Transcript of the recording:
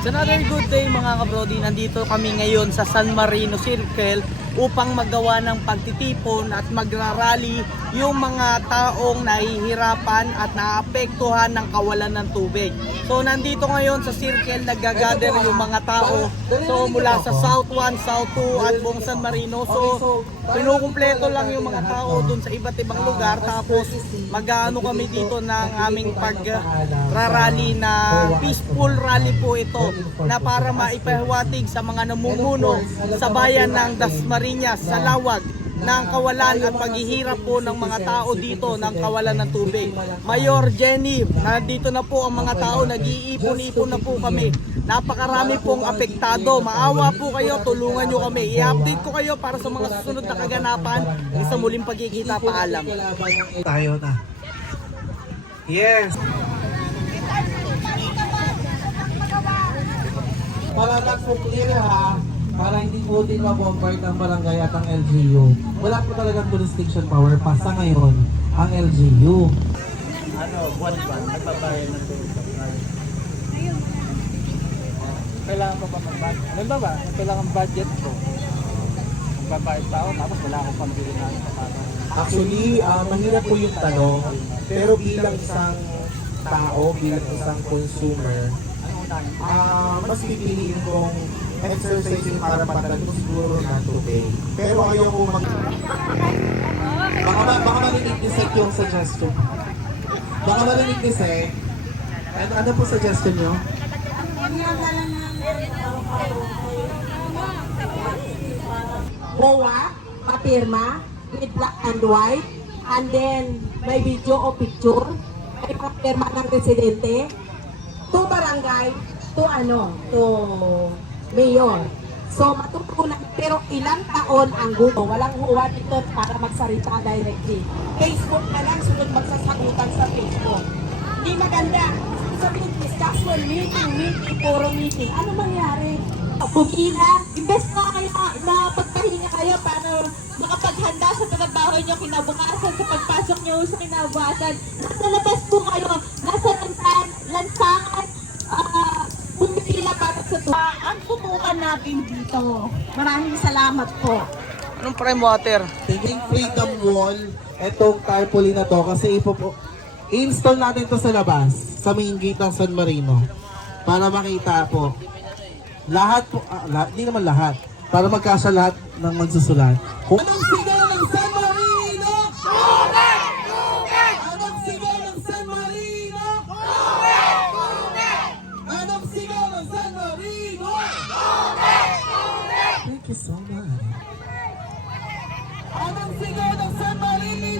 It's another good day mga kabrody. Nandito kami ngayon sa San Marino Circle upang magawa ng pagtitipon at magrarally yung mga taong nahihirapan at naapektuhan ng kawalan ng tubig. So nandito ngayon sa circle nagagather yung mga tao. So mula sa South 1, South 2 at buong San Marino. So pinukumpleto lang yung mga tao dun sa iba't ibang lugar. Tapos mag-aano kami dito ng aming pag-rally na peaceful rally po ito na para maipahiwatig sa mga namumuno sa bayan ng Dasmariñas sa lawag ng kawalan at paghihirap po ng mga tao dito ng kawalan ng tubig. Mayor Jenny, nandito na po ang mga tao, nag-iipon-ipon na po kami. Napakarami pong apektado. Maawa po kayo, tulungan nyo kami. I-update ko kayo para sa mga susunod na kaganapan. Sa muling pagkikita, paalam. Tayo na. Yes! Para lang po clear ha, para hindi po din mabombard ang barangay at ang LGU. Wala po talagang jurisdiction power pa sa ngayon ang LGU. Buwan-buwan, nagbabayad ng tubig. Kailangan pa ba mag-budget? Ano ba? Kailangan budget ko. Magbabayad pa ako, tapos wala akong pambili na kapatang. Actually, mahirap po yung tanong, pero bilang isang tao, bilang isang consumer, mas pipiliin kong exercising para patagal ko siguro na today. Pero ayaw ko baka marinig ni Sek yung suggestion. Baka marinig ni Sek. Ano po suggestion nyo? Boa, papirma, with black and white, and then may video o picture, may papirma ng residente, to barangay, to mayor. So matutunan, pero ilang taon ang gusto, walang huwad ito para magsalita directly. Facebook na lang, sunod magsasagutan sa Facebook. Hindi maganda. Sabihin, discussion, meeting, puro meeting. Ano mangyari? Bukina, imbes na kayo na pagpahinga kayo para makapaghanda sa trabaho nyo kinabukasan, sa pagpasok nyo sa kinabukasan. Nasa labas po kayo, nasa lansangan, pumipila para sa tuwa. Ang tutukan natin dito. Maraming salamat po. Anong prime water? Tingin Freedom Wall, etong tarpaulin na to, kasi install natin to sa labas, sa main gate ng San Marino, para makita po. Lahat po, hindi naman lahat, para magkasya lahat ng magsusulat. Anong sigaw ng San Marino? Tubig! Tubig! Anong sigaw ng San Marino? Tubig! Tubig! Anong sigaw ng San Marino? Tubig! Tubig! Thank you so much. Anong sigaw ng San Marino?